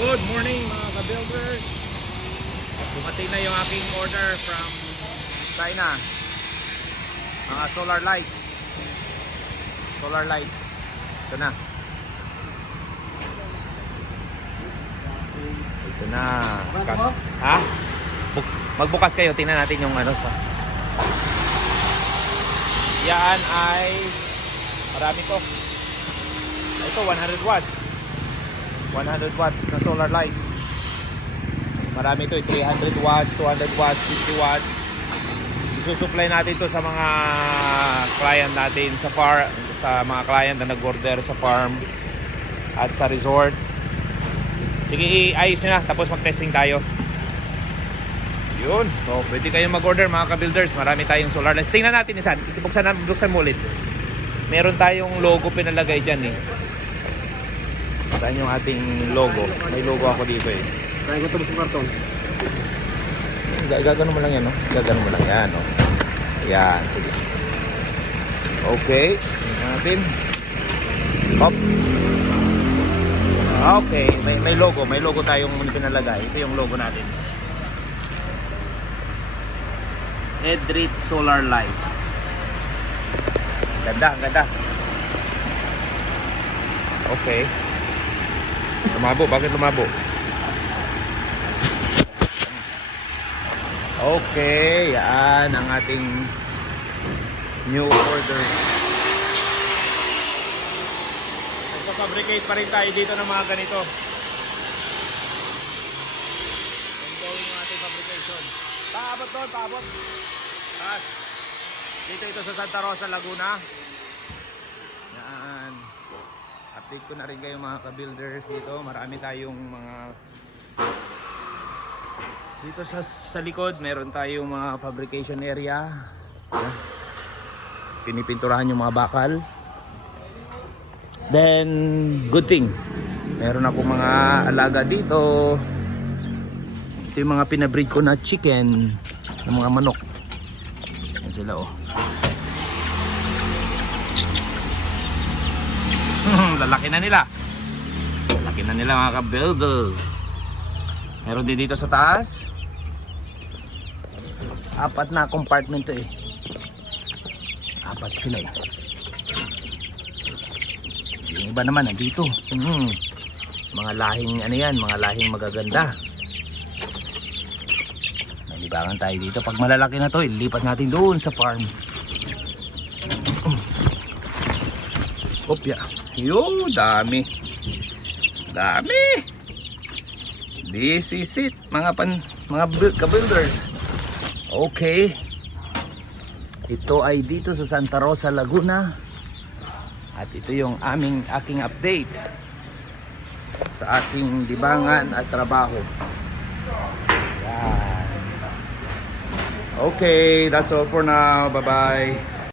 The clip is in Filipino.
Good morning mga ka-builders. Dumating na yung aking order from China. Mga solar lights. Solar lights. Ito na. Ito na. Ha? Magbukas kayo. Tingnan natin yung ano. Yan ay marami to. Ito 100 watts. 100 watts na solar lights. Marami ito, 300 watts, 200 watts, 50 watts. Isusupply natin ito sa mga client natin sa farm, sa mga client na nag-order sa farm at sa resort. Sige, iayos nyo na, tapos mag-testing tayo. Yun, so pwede kayong mag-order mga ka-builders. Marami tayong solar lights. Tingnan natin isan, buksan mo ulit. Meron tayong logo pinalagay dyan eh. Saan yung ating logo? May logo ako dito eh. Kaya ko ito sa karton. Gagano mo lang yan, no? Gagano mo lang yan, no? Ayan, sige. Okay. Tingnan natin. Hop. Okay. May logo. May logo tayong pinalagay. Ito yung logo natin. Edrit Solar Light. Ganda, ganda. Okay. Lumabo, bakit lumabo? Okay, yan ang ating new order. Nagpa-fabricate pa rin tayo dito ng mga ganito. Ongoing yung ating fabrication. Paabot doon, paabot. Taas. Dito ito sa Santa Rosa, Laguna. Yan. Update ko na rin kayo mga ka-builders dito. Marami tayong mga dito sa likod, meron tayong mga fabrication area. Pinipinturahan yung mga bakal. Then, good thing, meron ako mga alaga dito. Ito yung mga pinabreed ko na chicken, ng mga manok. Yan sila oh. Lalaki na nila. Lalaki na nila mga ka-builders. Meron din dito sa taas. 4 na compartment to eh. 4 sila eh. Yung iba naman nandito. Mga lahing ano yan, mga lahing magaganda. Nalibangan tayo dito. Pag malalaki na to, ilipat natin doon sa farm. Opya. Yo, dami. Dami. This is it, mga ka-builders. Okay. Ito ay dito sa Santa Rosa, Laguna. At ito yung aking update sa aking libangan at trabaho. Yan. Okay, that's all for now. Bye-bye.